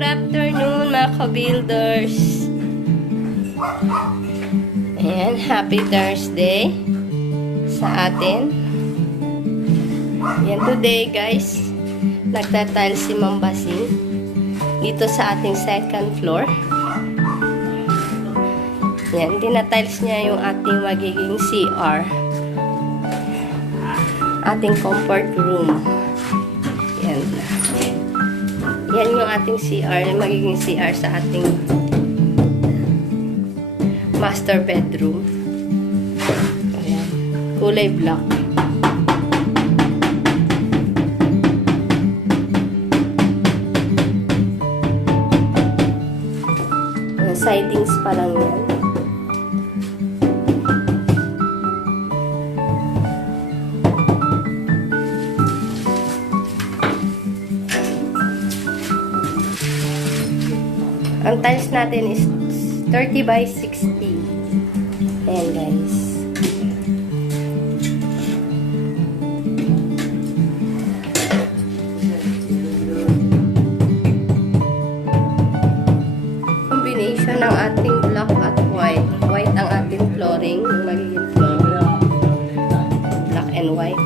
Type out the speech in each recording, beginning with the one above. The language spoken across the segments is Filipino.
Good afternoon mga ka-builders. Ayan, happy Thursday sa atin. Ayan, today guys, nagtatile si Ma'am Basing dito sa ating second floor. Ayan, tinatiles niya yung ating magiging CR. Ating comfort room. Ayan. Yan yung ating CR, magiging CR sa ating master bedroom. Ayan. Kulay black. Sidings pa lang yan. Ang tiles natin is 30 by 60. Ayan guys. Combination ng ating black at white. White ang ating flooring. Yung magiging flooring. Black and white.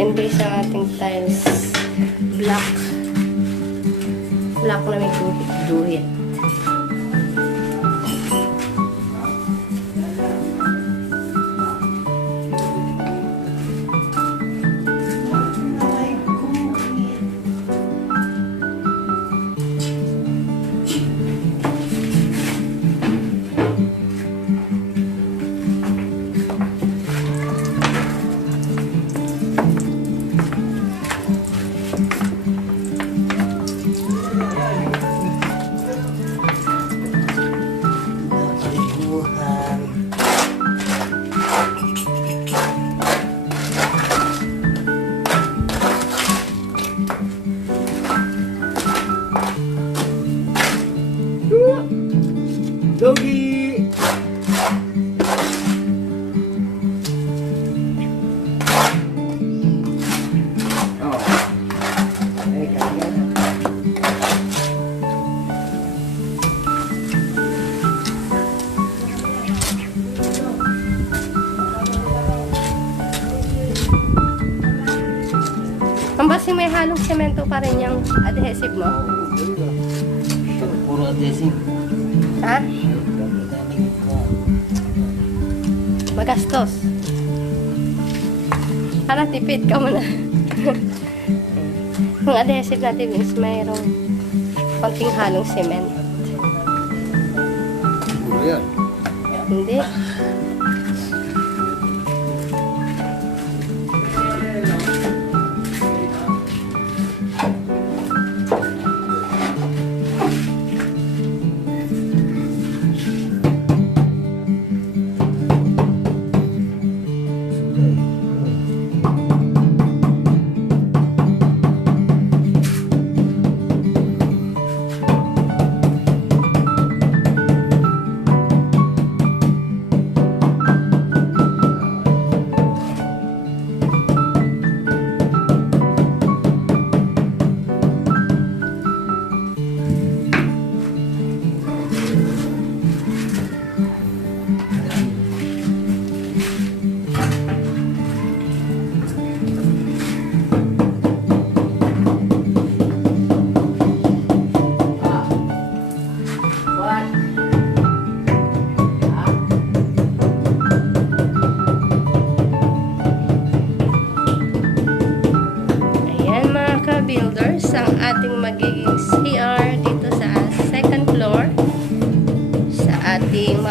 And base ang ating tiles, black na may guhit. Doggy! Oh. Hey, Ang basing may halong semento pa rin yung adhesive mo. puro adhesive. Ha? Magastos. Para tipid ka muna. Yung adhesive natin is mayroong konting halong cement. Puro yan. Hindi.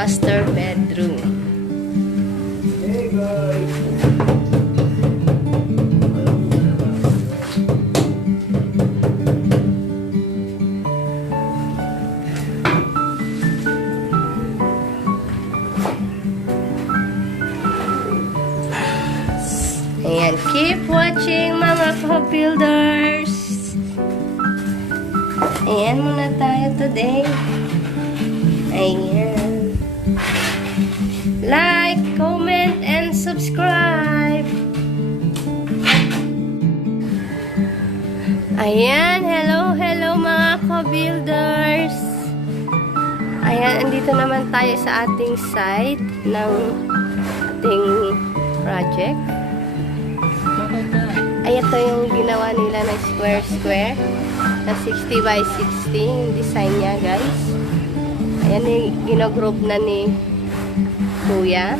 master bedroom. Hey guys. Ayan, keep watching mga co-builders. Ayan muna tayo today. Ayan. Like, comment, and subscribe. Ayan, hello mga co-builders. Ayan, andito naman tayo sa ating site ng ating project. Ay, ito yung ginawa nila na square na 60 by 60 yung design niya, guys. Ayan, yung ginogroup na ni Kuya.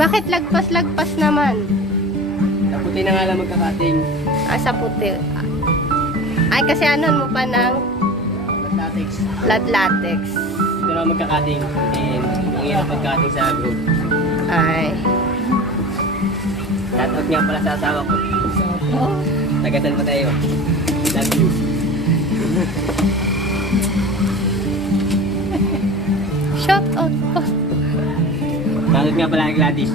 Bakit lagpas naman? Sa puti na nga lang magkakating. Sa puti. Ay, kasi ano mo pa ng Latex. latex. Ito na magkakating. And ang hirap magkakating sa group. Ay. Shoutout nga pala sa asawa ko. Tagasan pa tayo. Love you. Shout out po. Shoutout nga pala kay Gladys.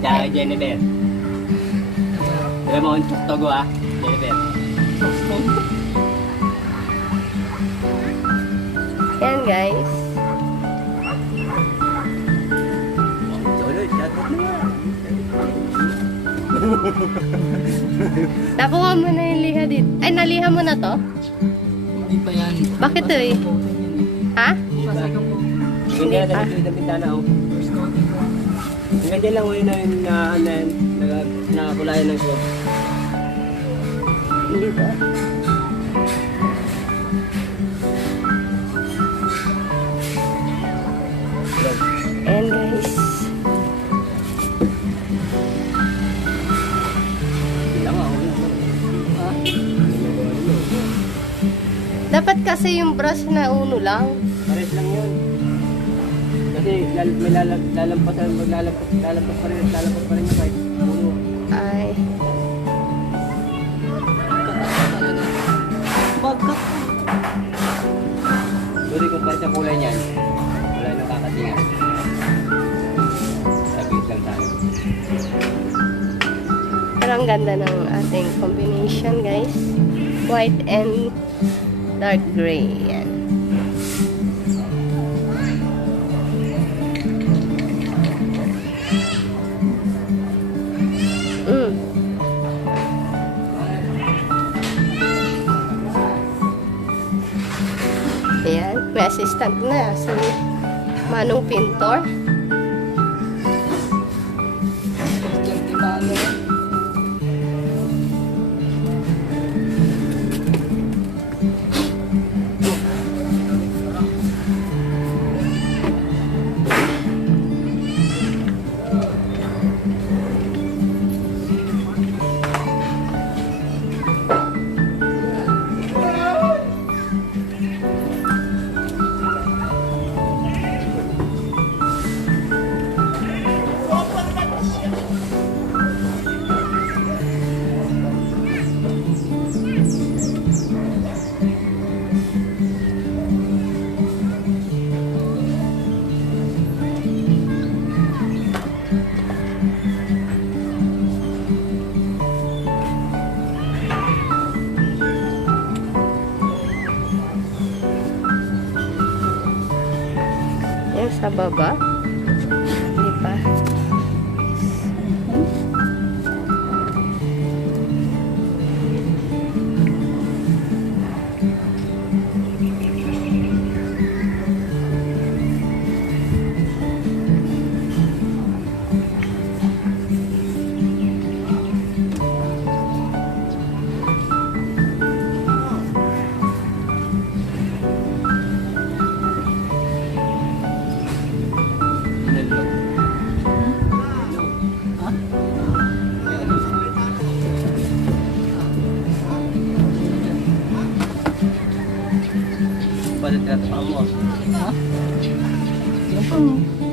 Tsaka kay Jennifer. Alam mo kung tuktogo Jennifer. Yan, guys. Nakuha mo na yung liha dito. Ay, naliha mo na to? Hindi pa yan. Bakit to eh? Ha? Hindi na tayo ng bintana Hanggang dyan lang ngayon na nakakulayan ng group. Hindi ba? Ayan, guys. Dapat kasi yung brush na uno lang. Pares lang yun. Kasi may lalampas pa rin yung kahit uno. Ay. Bagak. Sorry kung pares ang kulay niyan. Wala nang kakatingan. Sabit lang tayo. Pero ang ganda ng ating combination, guys. White and dark gray. Yan. Ayan, may assistant na si Manong Pintor. Yan sa baba. Hindi pa. Tinatapakan mo. Ha? Yan pa.